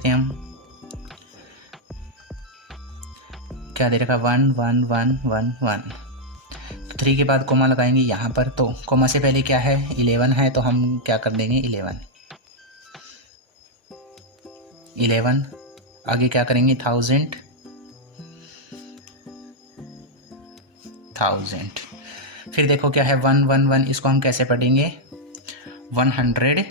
देखते हैं हम क्या दे रखा, 1 1 1 1 1। तो 3 के बाद कोमा लगाएंगे यहाँ पर, तो कोमा से पहले क्या है 11 है, तो हम क्या कर देंगे 11। आगे क्या करेंगे 1000। फिर देखो क्या है 1 1 1, इसको हम कैसे पढ़ेंगे 111।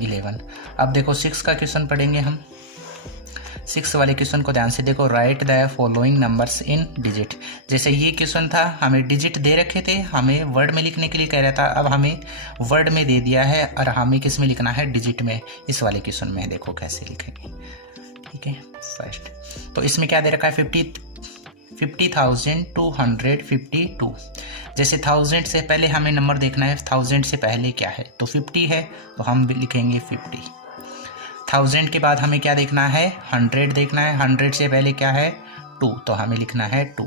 11। अब देखो 6 का क्वेश्चन पढ़ेंगे हम। 6 वाले क्वेश्चन को ध्यान से देखो, right the following numbers in digit. जैसे ये क्वेश्चन था, हमें डिजिट दे रखे थे, हमें वर्ड में लिखने के लिए कह रहा था, अब हमें वर्ड में दे दिया है और हमें किस में लिखना है डिजिट में। इस वाले क्वेश्चन में देखो कैसे लिखेंगे, ठीक है। फर्स्ट तो इसमें क्या दे रखा है 50,252। जैसे 1000 से पहले हमें नंबर देखना है, 1000 से पहले क्या है, तो 50 है, तो हम लिखेंगे 50। 1000 के बाद हमें क्या देखना है 100 देखना है, 100 से पहले क्या है 2, तो हमें लिखना है 2।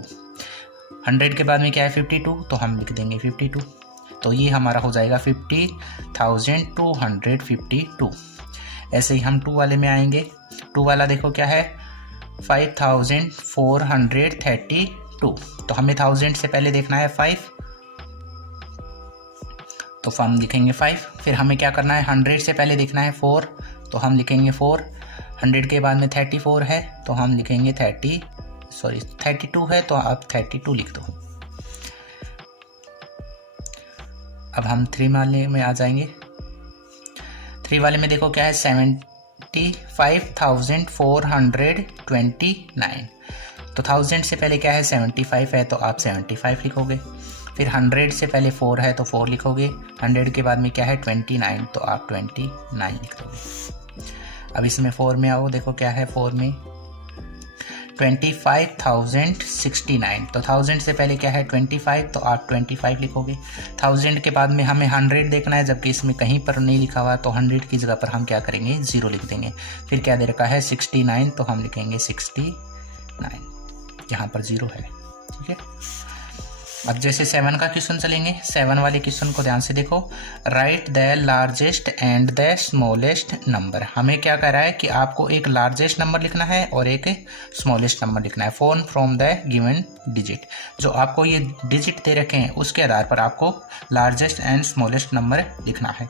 100 के बाद में क्या है 52, तो हम लिख देंगे 52। तो ये हमारा हो जाएगा 50,252। ऐसे ही हम 2 वाले में आएंगे। 2 वाला देखो क्या है 5,432। तो हमें 1000 से पहले देखना है 5, तो हम लिखेंगे 5। फिर हमें क्या करना है 100 से पहले देखना है 4, तो हम लिखेंगे 4। 100 के बाद में 34 है, तो हम लिखेंगे 32 है, तो आप 32 लिख दो। अब हम 3 वाले में आ जाएंगे। 3 वाले में देखो क्या है 75,429। तो 1000 से पहले क्या है 75 है, तो आप 75 लिखोगे। फिर 100 से पहले 4 है, तो 4 लिखोगे। 100 के बाद में क्या है 29, तो आप 29 लिख दोगे। अब इसमें 4 में आओ, देखो क्या है 4 में 25,069। तो 1000 से पहले क्या है 25, तो आप 25 लिखोगे। 1000 के बाद में हमें 100 देखना है, जबकि इसमें कहीं पर नहीं लिखा हुआ, तो 100 की जगह पर हम क्या करेंगे 0 लिख देंगे। फिर क्या दे रखा है 69, तो हम लिखेंगे 69, यहाँ पर 0 है, ठीक है। अब जैसे 7 का क्वेश्चन चलेंगे। 7 वाले क्वेश्चन को ध्यान से देखो, right the largest and the smallest number. हमें क्या कह रहा है कि आपको एक लार्जेस्ट नंबर लिखना है और एक स्मॉलेस्ट नंबर लिखना है फ्रॉम द गिवन डिजिट। जो आपको ये डिजिट दे रखे हैं उसके आधार पर आपको लार्जेस्ट एंड स्मॉलेस्ट नंबर लिखना है।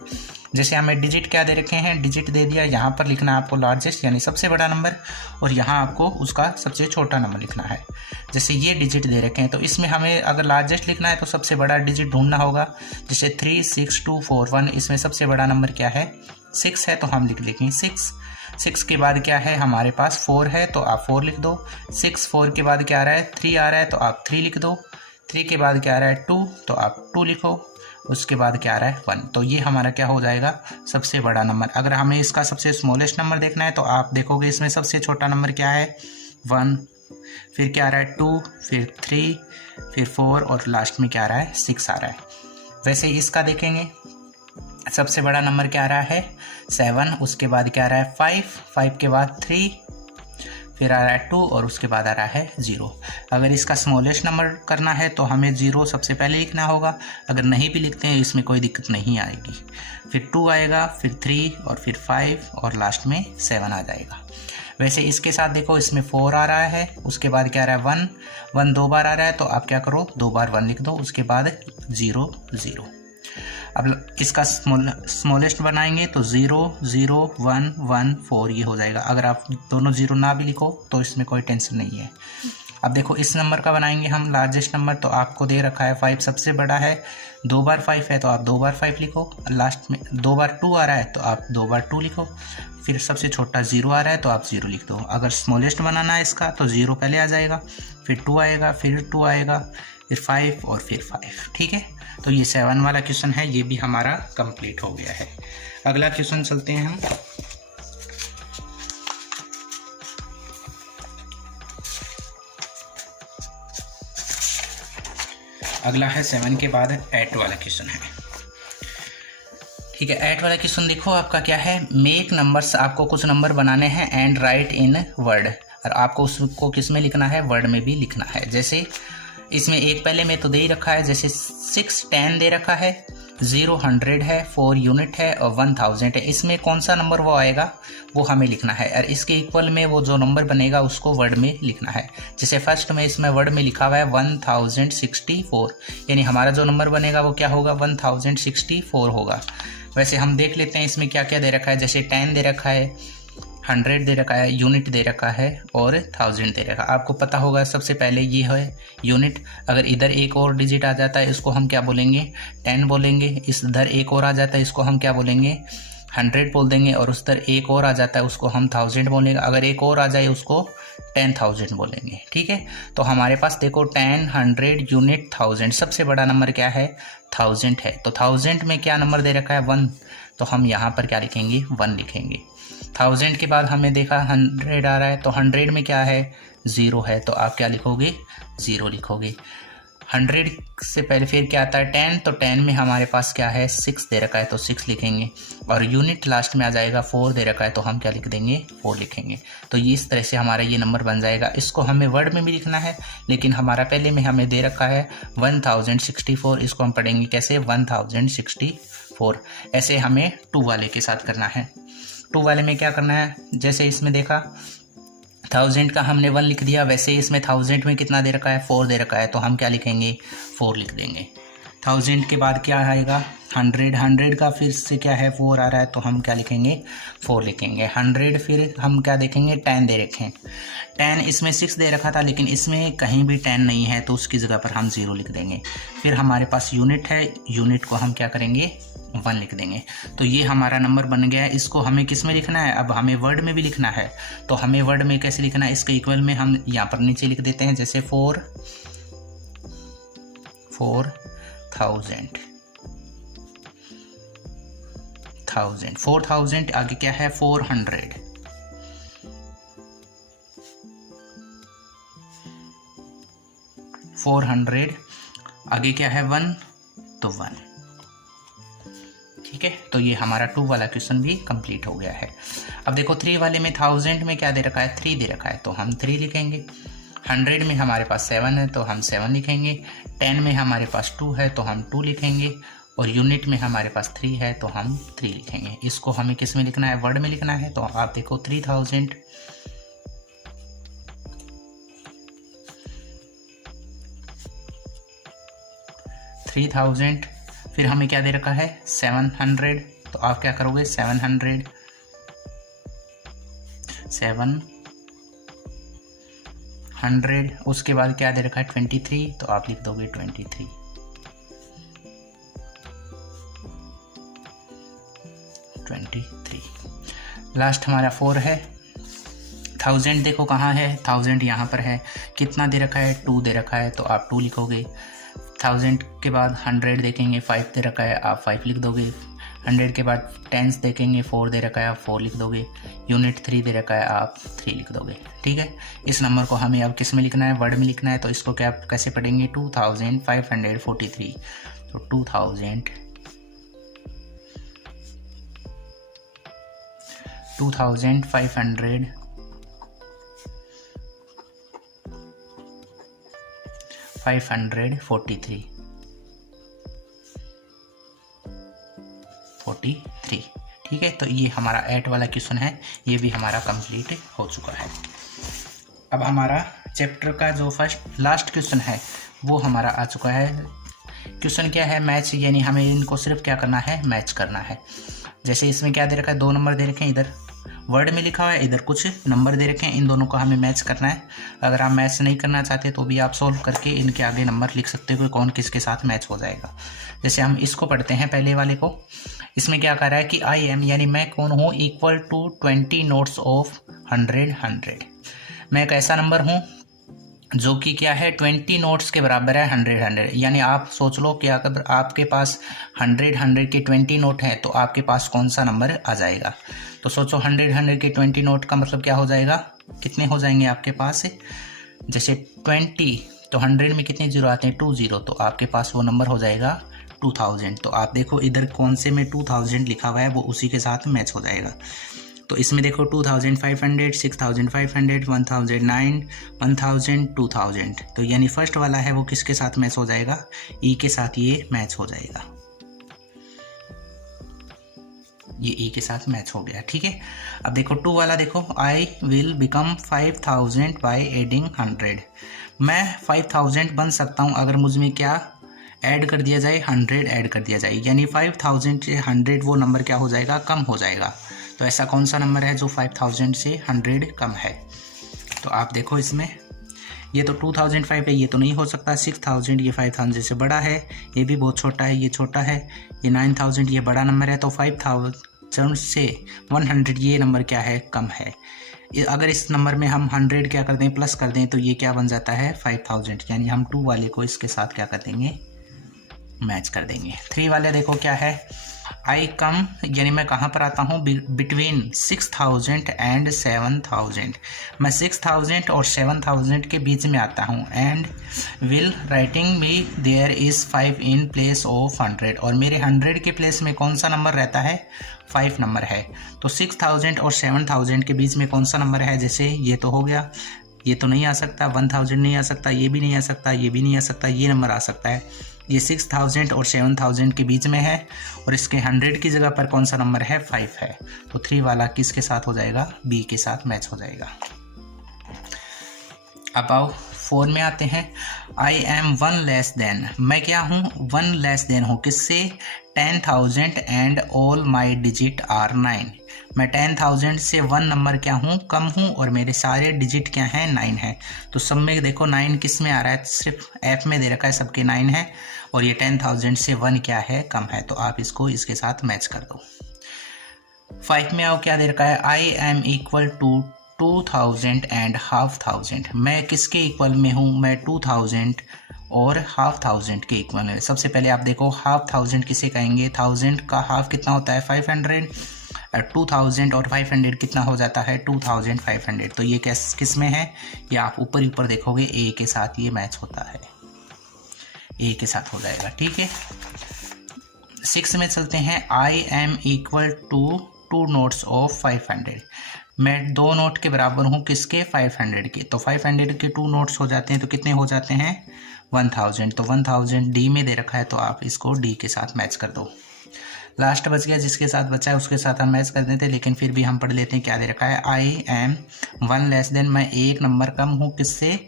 जैसे हमें डिजिट क्या दे रखे हैं, डिजिट दे दिया, यहाँ पर लिखना है आपको लार्जेस्ट यानी सबसे बड़ा नंबर, और यहाँ आपको उसका सबसे छोटा नंबर लिखना है। जैसे ये डिजिट दे रखे हैं, तो इसमें हमें अगर लार्जेस्ट लिखना है तो सबसे बड़ा डिजिट ढूंढना होगा। जैसे 36241, इसमें सबसे बड़ा नंबर क्या है 6 है, तो हम लिख लेंगे 6। 6 के बाद क्या है हमारे पास 4 है, तो आप 4 लिख दो। 4 के बाद क्या आ रहा है 3 आ रहा है, तो आप 3 लिख दो। 3 के बाद क्या आ रहा है 2, तो आप 2 लिखो। उसके बाद क्या आ रहा है 1, तो ये हमारा क्या हो जाएगा सबसे बड़ा नंबर। अगर हमें इसका सबसे स्मॉलेस्ट नंबर देखना है, तो आप देखोगे इसमें सबसे छोटा नंबर क्या है 1, फिर क्या आ रहा है 2, फिर 3, फिर 4 और लास्ट में क्या आ रहा है 6 आ रहा है। वैसे इसका देखेंगे सबसे बड़ा नंबर क्या आ रहा है 7, उसके बाद क्या आ रहा है 5 के बाद 3, फिर आ रहा है 2 और उसके बाद आ रहा है 0। अगर इसका स्मॉलेस्ट नंबर करना है तो हमें 0 सबसे पहले लिखना होगा। अगर नहीं भी लिखते हैं इसमें कोई दिक्कत नहीं आएगी। फिर 2 आएगा, फिर 3 और फिर 5 और लास्ट में 7 आ जाएगा। वैसे इसके साथ देखो इसमें 4 आ रहा है, उसके बाद क्या आ रहा है 1 2 बार आ रहा है, तो आप क्या करो 2 बार 1 लिख दो, उसके बाद 0 0। अब इसका स्मॉलेस्ट बनाएंगे तो 0 0 1 1 4 ये हो जाएगा। अगर आप दोनों 0 ना भी लिखो तो इसमें कोई टेंशन नहीं है। अब देखो इस नंबर का बनाएंगे हम लार्जेस्ट नंबर, तो आपको दे रखा है 5 सबसे बड़ा है, 2 बार 5 है तो आप 2 बार 5 लिखो। लास्ट में 2 बार 2 आ रहा है तो आप 2 बार 2 लिखो। फिर सबसे छोटा 0 आ रहा है तो आप 0 लिख दो। अगर स्मॉलेस्ट बनाना है इसका तो 0 पहले आ जाएगा, फिर 2 आएगा, फिर 2 आएगा, फिर 5 और फिर 5। ठीक है, तो ये 7 वाला क्वेश्चन है, ये भी हमारा कंप्लीट हो गया है। अगला क्वेश्चन चलते हैं हम। अगला है 7 के बाद 8 वाला क्वेश्चन है। ठीक है, 8 वाला क्वेश्चन देखो आपका क्या है, मेक नंबर्स। आपको कुछ नंबर बनाने हैं एंड राइट इन वर्ड, और आपको उसको किस में लिखना है, वर्ड में भी लिखना है। जैसे इसमें एक पहले में तो दे ही रखा है, जैसे 6 10 दे रखा है, 0 100 है, 4 यूनिट है और 1000 है। इसमें कौन सा नंबर वो आएगा वो हमें लिखना है, और इसके इक्वल में वो जो नंबर बनेगा उसको वर्ड में लिखना है। जैसे फर्स्ट में इसमें वर्ड में लिखा हुआ है 1064, यानी हमारा जो नंबर बनेगा वो क्या होगा, 1064 होगा। वैसे हम देख लेते हैं इसमें क्या क्या दे रखा है। जैसे 10 दे रखा है, 100 दे रखा है, यूनिट दे रखा है और 1000 दे रखा है। आपको पता होगा सबसे पहले ये है यूनिट। अगर इधर एक और डिजिट आ जाता है इसको हम क्या बोलेंगे, 10 बोलेंगे। इस इधर एक और आ जाता है इसको हम क्या बोलेंगे, 100 बोल देंगे। और उस तरह एक और आ जाता है उसको हम 1000 बोलेंगे। अगर एक और आ जाए उसको 10,000 बोलेंगे। ठीक है, तो हमारे पास देखो 10 100 यूनिट 1000, सबसे बड़ा नंबर क्या है, 1000 है। तो 1000 में क्या नंबर दे रखा है, 1, तो हम यहाँ पर क्या लिखेंगे, 1 लिखेंगे। 1000 के बाद हमें देखा 100 आ रहा है, तो 100 में क्या है, 0 है, तो आप क्या लिखोगे, 0 लिखोगे। 100 से पहले फिर क्या आता है, 10, तो 10 में हमारे पास क्या है, 6 दे रखा है, तो 6 लिखेंगे। और यूनिट लास्ट में आ जाएगा, 4 दे रखा है, तो हम क्या लिख देंगे, 4 लिखेंगे। तो ये इस तरह से हमारा ये नंबर बन जाएगा। इसको हमें वर्ड में भी लिखना है, लेकिन हमारा पहले में हमें दे रखा है 1064, इसको हम पढ़ेंगे कैसे, 1064। ऐसे हमें 2 वाले के साथ करना है। 2 वाले में क्या करना है, जैसे इसमें देखा 1000 का हमने 1 लिख दिया, वैसे इसमें 1000 में कितना दे रखा है, 4 दे रखा है, तो हम क्या लिखेंगे, 4 लिख देंगे। 1000 के बाद क्या आएगा, 100 का फिर से क्या है, 4 आ रहा है, तो हम क्या लिखेंगे, 4 लिखेंगे। 100 फिर हम क्या देखेंगे, 10 दे रखे हैं। 10 इसमें 6 दे रखा था, लेकिन इसमें कहीं भी 10 नहीं है, तो उसकी जगह पर हम 0 लिख देंगे। फिर हमारे पास यूनिट है, यूनिट को हम क्या करेंगे, 1 लिख देंगे। तो ये हमारा नंबर बन गया है। इसको हमें किस में लिखना है, अब हमें वर्ड में भी लिखना है। तो हमें वर्ड में कैसे लिखना है, इसके इक्वल में हम यहाँ पर नीचे लिख देते हैं, जैसे 4000 आगे क्या है, 400, 400 आगे क्या है, 1, तो 1। ठीक है, तो ये हमारा 2 वाला क्वेश्चन भी कंप्लीट हो गया है। अब देखो 3 वाले में 1000 में क्या दे रखा है, 3 दे रखा है, तो हम 3 लिखेंगे। 100 में हमारे पास 7 है, तो हम 7 लिखेंगे। 10 में हमारे पास 2 है, तो हम 2 लिखेंगे। और यूनिट में हमारे पास 3 है, तो हम 3 लिखेंगे। इसको हमें किस में लिखना है, वर्ड में लिखना है। तो आप देखो 3000, 3000, फिर हमें क्या दे रखा है, 700, तो आप क्या करोगे, 700, उसके बाद क्या दे रखा है, 23, तो आप लिख दोगे 23। लास्ट हमारा 4 है। 1000 देखो कहाँ है, 1000 यहाँ पर है। कितना दे रखा है, 2 दे रखा है, तो आप 2 लिखोगे। 1000 के बाद 100 देखेंगे, 5 दे रखा है, आप 5 लिख दोगे। 100 के बाद 10 देखेंगे, 4 दे रखा है, आप 4 लिख दोगे। यूनिट 3 दे रखा है, आप 3 लिख दोगे। ठीक है, इस नंबर को हमें अब किस में लिखना है, वर्ड में लिखना है। तो इसको क्या कैसे पढ़ेंगे, 2543, तो 2543। ठीक है, तो ये हमारा 8 वाला क्वेश्चन है, ये भी हमारा कंप्लीट हो चुका है। अब हमारा चैप्टर का जो लास्ट क्वेश्चन है वो हमारा आ चुका है। क्वेश्चन क्या है, मैच, यानी हमें इनको सिर्फ क्या करना है, मैच करना है। जैसे इसमें क्या दे रखा है, 2 नंबर दे रखे हैं, इधर वर्ड में लिखा हुआ है, इधर कुछ नंबर दे रखे हैं, इन दोनों को हमें मैच करना है। अगर आप मैच नहीं करना चाहते तो भी आप सॉल्व करके इनके आगे नंबर लिख सकते हो कि कौन किसके साथ मैच हो जाएगा। जैसे हम इसको पढ़ते हैं, पहले वाले को। इसमें क्या कर रहा है कि आई एम, यानी मैं कौन हूँ, इक्वल टू 20 नोट्स ऑफ 100। मैं एक ऐसा नंबर हूँ जो कि क्या है, 20 नोट्स के बराबर है 100। यानी आप सोच लो कि अगर आपके पास 100 के 20 नोट हैं तो आपके पास कौन सा नंबर आ जाएगा। तो सोचो 100 के 20 नोट का मतलब क्या हो जाएगा, कितने हो जाएंगे आपके पास। जैसे 20, तो 100 में कितने जीरो आते हैं, 2 0, तो आपके पास वो नंबर हो जाएगा 2000। तो आप देखो इधर कौन से में 2000 लिखा हुआ है, वो उसी के साथ मैच हो जाएगा। तो इसमें देखो 2500, 6500, 1009, 1000, 2000, तो यानी फर्स्ट वाला है वो किसके साथ मैच हो जाएगा, ई के साथ ये मैच हो जाएगा, ये ई के साथ मैच हो गया। ठीक है, अब देखो 2 वाला देखो, I will become 5000 by adding 100, मैं 5000 बन सकता हूँ अगर मुझ में क्या ऐड कर दिया जाए, 100 ऐड कर दिया जाए, यानी 5000 से 100 वो नंबर क्या हो जाएगा, कम हो जाएगा। तो ऐसा कौन सा नंबर है जो 5000 से 100 कम है, तो आप देखो इसमें ये तो 2005 है, ये तो नहीं हो सकता, 6000 ये 5000 से बड़ा है, ये भी बहुत छोटा है, ये छोटा है, ये 9000 ये बड़ा नंबर है, तो 5000 से 100 ये नंबर क्या है, कम है। अगर इस नंबर में हम 100 क्या कर दें, प्लस कर दें, तो ये क्या बन जाता है 5000, यानी हम 2 वाले को इसके साथ क्या कर देंगे, मैच कर देंगे। 3 वाले देखो क्या है, आई कम, यानी मैं कहाँ पर आता हूँ, बिटवीन 6000 एंड 7000, मैं 6000 और 7000 के बीच में आता हूँ, and will writing me there is 5 in place of 100, और मेरे 100 के प्लेस में कौन सा नंबर रहता है, 5 नंबर है। तो 6000 और 7000 के बीच में कौन सा नंबर है, जैसे ये तो हो गया, ये तो नहीं आ सकता, 1000 नहीं आ सकता, ये भी नहीं आ सकता, ये भी नहीं आ सकता, ये नंबर आ सकता है, ये 6000 और 7000 के बीच में है, और इसके 100 की जगह पर कौन सा नंबर है, 5 है। तो 3 वाला किसके साथ हो जाएगा, बी के साथ मैच हो जाएगा। अब आओ 4 में आते हैं, आई एम 1 लेस देन, मैं क्या हूँ, 1 लेस देन हूँ, किससे, 10,000 and all my digit are 9, मैं 10,000 से 1 नंबर क्या हूँ, कम हूँ, और मेरे सारे डिजिट क्या हैं, 9 है। तो सब में देखो 9 किस में आ रहा है, सिर्फ ऐप में दे रखा है, सबके 9 है, और ये 10,000 से 1 क्या है, कम है, तो आप इसको इसके साथ मैच कर दो। 5 में आओ, क्या दे रखा है, I am equal to 2000 and 5000, मैं किसके इक्वल में हूँ, मैं 2000 और 5000 के इक्वल में। सबसे पहले आप देखो 5000 किसे कहेंगे, 1000 का हाफ कितना होता है, 500, 2000 और 500 कितना हो जाता है, 2500, तो ये किस में है, ये आप ऊपर ऊपर देखोगे ए के साथ ये मैच होता है, ए के साथ हो जाएगा। ठीक है, 6 में चलते हैं, I am equal to 2 notes of 500, मैं 2 नोट के बराबर हूँ, किसके, 500 के, तो 500 के 2 नोट्स हो जाते हैं, तो कितने हो जाते हैं, 1000, तो 1000 डी में दे रखा है, तो आप इसको डी के साथ मैच कर दो। लास्ट बच गया, जिसके साथ बचा है उसके साथ हम मैच कर देते हैं, लेकिन फिर भी हम पढ़ लेते हैं क्या दे रखा है, आई एम 1 लेस देन, मैं 1 नंबर कम हूँ, किससे,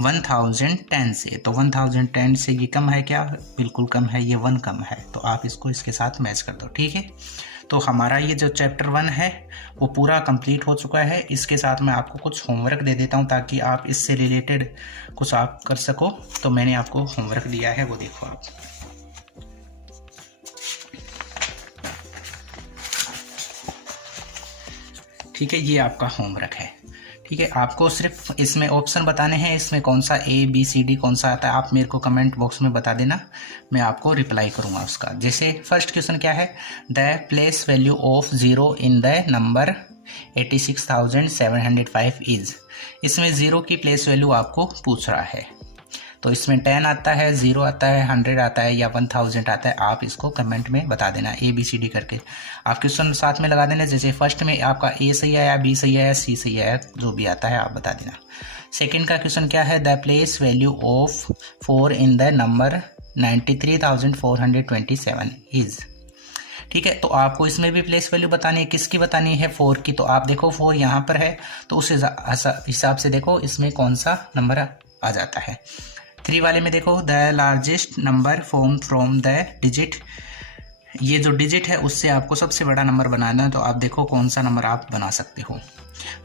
1010 से, तो 1010 से ये कम है क्या, बिल्कुल कम है, ये 1 कम है, तो आप इसको इसके साथ मैच कर दो। ठीक है, तो हमारा ये जो चैप्टर 1 है वो पूरा कंप्लीट हो चुका है। इसके साथ मैं आपको कुछ होमवर्क दे देता हूँ ताकि आप इससे रिलेटेड कुछ आप कर सको। तो मैंने आपको होमवर्क दिया है, वो देखो आप। ठीक है, ये आपका होमवर्क है। ठीक है, आपको सिर्फ इसमें ऑप्शन बताने हैं, इसमें कौन सा ए बी सी डी कौन सा आता है, आप मेरे को कमेंट बॉक्स में बता देना, मैं आपको रिप्लाई करूंगा उसका। जैसे फर्स्ट क्वेश्चन क्या है, the place value of 0 in the number 86,705 is, इसमें 0 की प्लेस वैल्यू आपको पूछ रहा है। तो इसमें 10 आता है, 0 आता है, 100 आता है या 1000 आता है, आप इसको कमेंट में बता देना ए बी सी डी करके। आप क्वेश्चन साथ में लगा देना, जैसे फर्स्ट में आपका ए सही आया, बी सही आया, सी सही आया, जो भी आता है आप बता देना। सेकंड का क्वेश्चन क्या है, the place value of 4 in the number 93,427 is. ठीक है, तो आपको इसमें भी प्लेस वैल्यू बतानी है, किसकी बतानी है, 4 की। तो आप देखो 4 यहाँ पर है, तो उस हिसाब से देखो इसमें कौन सा नंबर आ जाता है। 3 वाले में देखो, the largest number form from the digit, ये जो डिजिट है उससे आपको सबसे बड़ा नंबर बनाना है, तो आप देखो कौन सा नंबर आप बना सकते हो।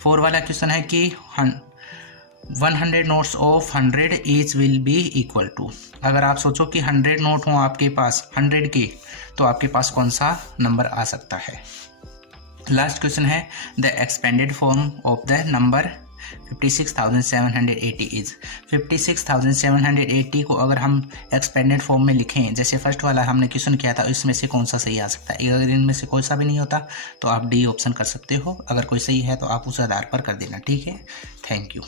4 वाला क्वेश्चन है कि 100 notes of 100 each will be equal to, अगर आप सोचो कि 100 नोट हो आपके पास 100 के, तो आपके पास कौन सा नंबर आ सकता है। लास्ट क्वेश्चन है, the expanded form of the number 56,780 is, 56,780 को अगर हम एक्सपेंडेड फॉर्म में लिखें, जैसे फर्स्ट वाला हमने क्वेश्चन किया था, इसमें से कौन सा सही आ सकता है। अगर इनमें से कोई सा भी नहीं होता तो आप डी ऑप्शन कर सकते हो, अगर कोई सही है तो आप उस आधार पर कर देना। ठीक है, थैंक यू।